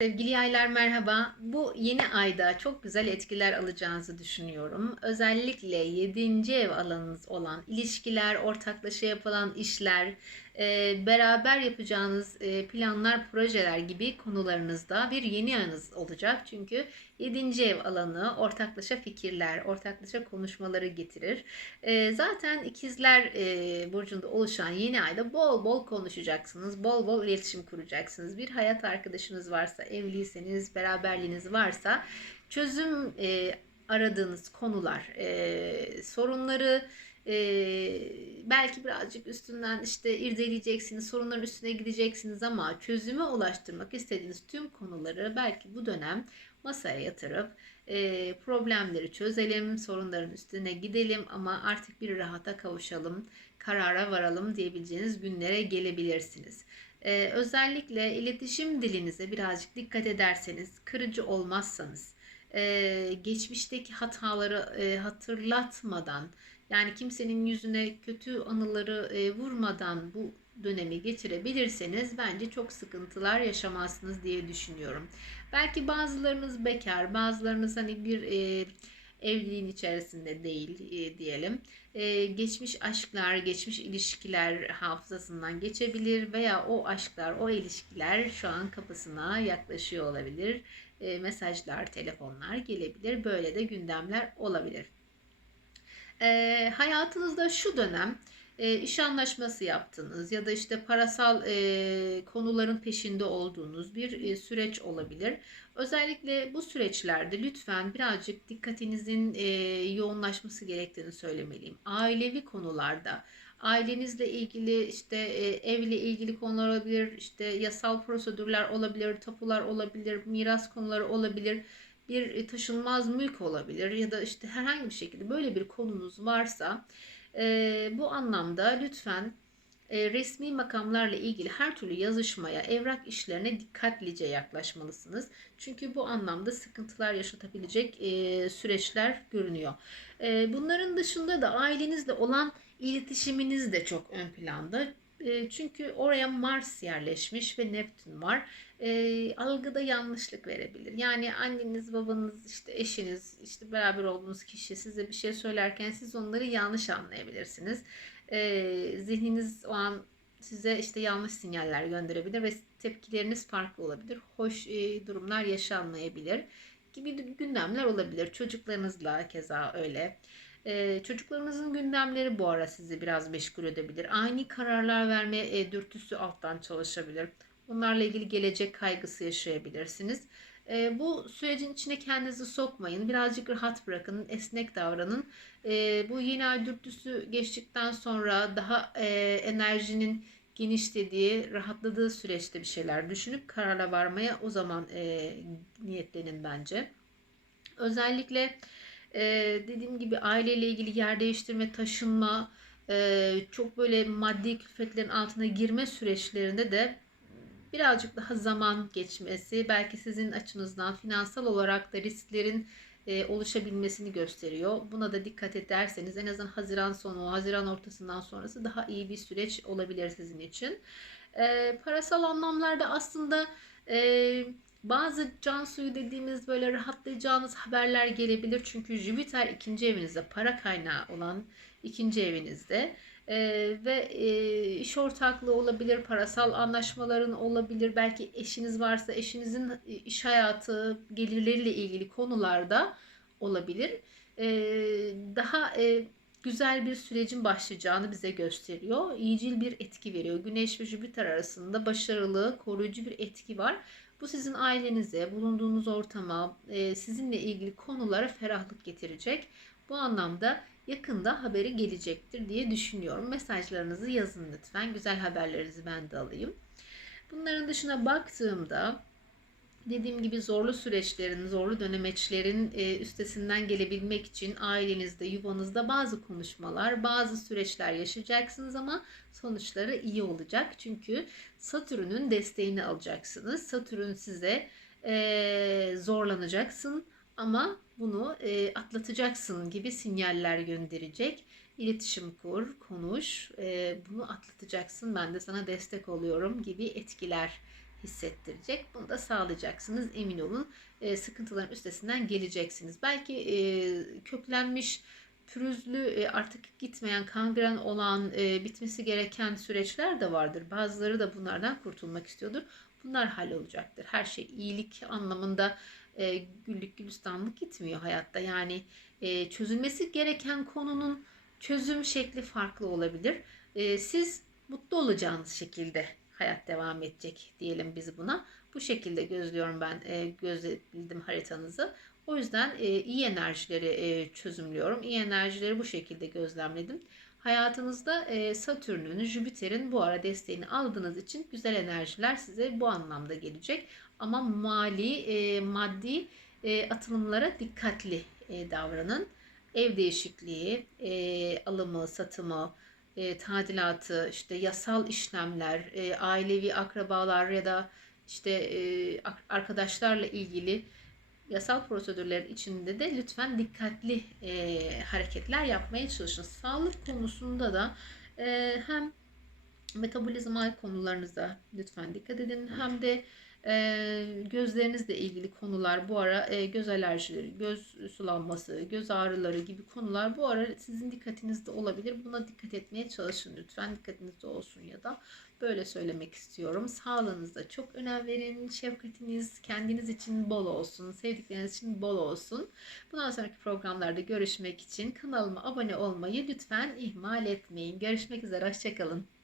Sevgili yaylar merhaba. Bu yeni ayda çok güzel etkiler alacağınızı düşünüyorum. Özellikle 7. ev alanınız olan ilişkiler, ortaklaşa yapılan işler, beraber yapacağınız e, planlar, projeler gibi konularınızda bir yeni ayınız olacak. Çünkü 7. ev alanı ortaklaşa fikirler, ortaklaşa konuşmaları getirir. E, zaten ikizler burcunda oluşan yeni ayda bol bol konuşacaksınız, bol bol iletişim kuracaksınız. Bir hayat arkadaşınız varsa, evliyseniz, beraberliğiniz varsa çözüm aradığınız konular, sorunları ee, belki birazcık üstünden işte irdeleyeceksiniz, sorunların üstüne gideceksiniz ama çözüme ulaştırmak istediğiniz tüm konuları belki bu dönem masaya yatırıp e, problemleri çözelim, sorunların üstüne gidelim ama artık bir rahata kavuşalım, karara varalım diyebileceğiniz günlere gelebilirsiniz. Ee, özellikle iletişim dilinize birazcık dikkat ederseniz, kırıcı olmazsanız, e, geçmişteki hataları e, hatırlatmadan, yani kimsenin yüzüne kötü anıları e, vurmadan bu dönemi geçirebilirseniz bence çok sıkıntılar yaşamazsınız diye düşünüyorum. Belki bazılarınız bekar, bazılarınız hani bir e, evliliğin içerisinde değil e, diyelim. E, geçmiş aşklar, geçmiş ilişkiler hafızasından geçebilir veya o aşklar, o ilişkiler şu an kapısına yaklaşıyor olabilir. E, mesajlar, telefonlar gelebilir. Böyle de gündemler olabilir. E, hayatınızda şu dönem e, iş anlaşması yaptığınız ya da işte parasal e, konuların peşinde olduğunuz bir e, süreç olabilir. Özellikle bu süreçlerde lütfen birazcık dikkatinizin e, yoğunlaşması gerektiğini söylemeliyim. Ailevi konularda ailenizle ilgili işte e, evle ilgili konular olabilir, işte yasal prosedürler olabilir, tapular olabilir, miras konuları olabilir bir taşınmaz mülk olabilir ya da işte herhangi bir şekilde böyle bir konunuz varsa e, bu anlamda lütfen e, resmi makamlarla ilgili her türlü yazışmaya, evrak işlerine dikkatlice yaklaşmalısınız. Çünkü bu anlamda sıkıntılar yaşatabilecek e, süreçler görünüyor. Bunların dışında da ailenizle olan iletişiminiz de çok ön planda. E, çünkü oraya Mars yerleşmiş ve Neptün var e, algıda yanlışlık verebilir. Yani anneniz, babanız, işte eşiniz, işte beraber olduğunuz kişi size bir şey söylerken siz onları yanlış anlayabilirsiniz. E, zihniniz o an size işte yanlış sinyaller gönderebilir ve tepkileriniz farklı olabilir. Hoş e, durumlar yaşanmayabilir gibi gündemler olabilir. Çocuklarınızla keza öyle. Ee, çocuklarınızın gündemleri bu ara sizi biraz meşgul edebilir. Ani kararlar verme e, dürtüsü alttan çalışabilir. Bunlarla ilgili gelecek kaygısı yaşayabilirsiniz. E, bu sürecin içine kendinizi sokmayın. Birazcık rahat bırakın, esnek davranın. E, bu yeni ay dürtüsü geçtikten sonra daha e, enerjinin genişlediği, rahatladığı süreçte bir şeyler düşünüp kararla varmaya o zaman e, niyetlenin bence. Özellikle dediğim gibi aileyle ilgili yer değiştirme, taşınma, çok böyle maddi külfetlerin altına girme süreçlerinde de birazcık daha zaman geçmesi belki sizin açınızdan finansal olarak da risklerin oluşabilmesini gösteriyor. Buna da dikkat ederseniz en azından Haziran sonu, Haziran ortasından sonrası daha iyi bir süreç olabilir sizin için. Parasal anlamlarda aslında e, bazı can suyu dediğimiz böyle rahatlayacağınız haberler gelebilir. Çünkü Jüpiter ikinci evinizde para kaynağı olan ikinci evinizde e, ve e, iş ortaklığı olabilir, parasal anlaşmaların olabilir. Belki eşiniz varsa eşinizin iş hayatı, gelirleriyle ilgili konularda olabilir. E, daha e, güzel bir sürecin başlayacağını bize gösteriyor. İyicil bir etki veriyor. Güneş ve Jüpiter arasında başarılı, koruyucu bir etki var. Bu sizin ailenize, bulunduğunuz ortama, e, sizinle ilgili konulara ferahlık getirecek. Bu anlamda yakında haberi gelecektir diye düşünüyorum. Mesajlarınızı yazın lütfen. Güzel haberlerinizi ben de alayım. Bunların dışına baktığımda dediğim gibi zorlu süreçlerin, zorlu dönemeçlerin e, üstesinden gelebilmek için ailenizde, yuvanızda bazı konuşmalar, bazı süreçler yaşayacaksınız ama sonuçları iyi olacak. Çünkü Satürn'ün desteğini alacaksınız. Satürn size e, zorlanacaksın ama bunu e, atlatacaksın gibi sinyaller gönderecek. İletişim kur, konuş, bunu atlatacaksın, ben de sana destek oluyorum gibi etkiler hissettirecek. Bunu da sağlayacaksınız emin olun. E, sıkıntıların üstesinden geleceksiniz. Belki e, köklenmiş pürüzlü e, artık gitmeyen kangren olan e, bitmesi gereken süreçler de vardır. Bazıları da bunlardan kurtulmak istiyordur. Bunlar hallolacaktır. Her şey iyilik anlamında e, güllük gülistanlık gitmiyor hayatta. Yani çözülmesi gereken konunun çözüm şekli farklı olabilir. Siz mutlu olacağınız şekilde hayat devam edecek diyelim biz buna. Bu şekilde gözlüyorum ben, e, gözledim haritanızı. O yüzden e, iyi enerjileri e, çözümlüyorum. İyi enerjileri bu şekilde gözlemledim. Hayatınızda e, Satürn'ün, Jüpiter'in bu ara desteğini aldığınız için güzel enerjiler size bu anlamda gelecek. Ama mali, e, maddi e, atılımlara dikkatli e, davranın. Ev değişikliği, e, alımı, satımı, e, tadilatı, işte yasal işlemler, e, ailevi akrabalar ya da işte e, arkadaşlarla ilgili yasal prosedürler içinde de lütfen dikkatli e, hareketler yapmaya çalışın. Sağlık konusunda da e, hem metabolizmal konularınıza lütfen dikkat edin hem de gözlerinizle ilgili konular bu ara e, göz alerjileri, göz sulanması, göz ağrıları gibi konular bu ara sizin dikkatinizde olabilir. Buna dikkat etmeye çalışın lütfen dikkatinizde olsun ya da böyle söylemek istiyorum. Sağlığınıza çok önem verin. Şefkatiniz kendiniz için bol olsun. Sevdikleriniz için bol olsun. Bundan sonraki programlarda görüşmek için kanalıma abone olmayı lütfen ihmal etmeyin. Görüşmek üzere. Hoşçakalın.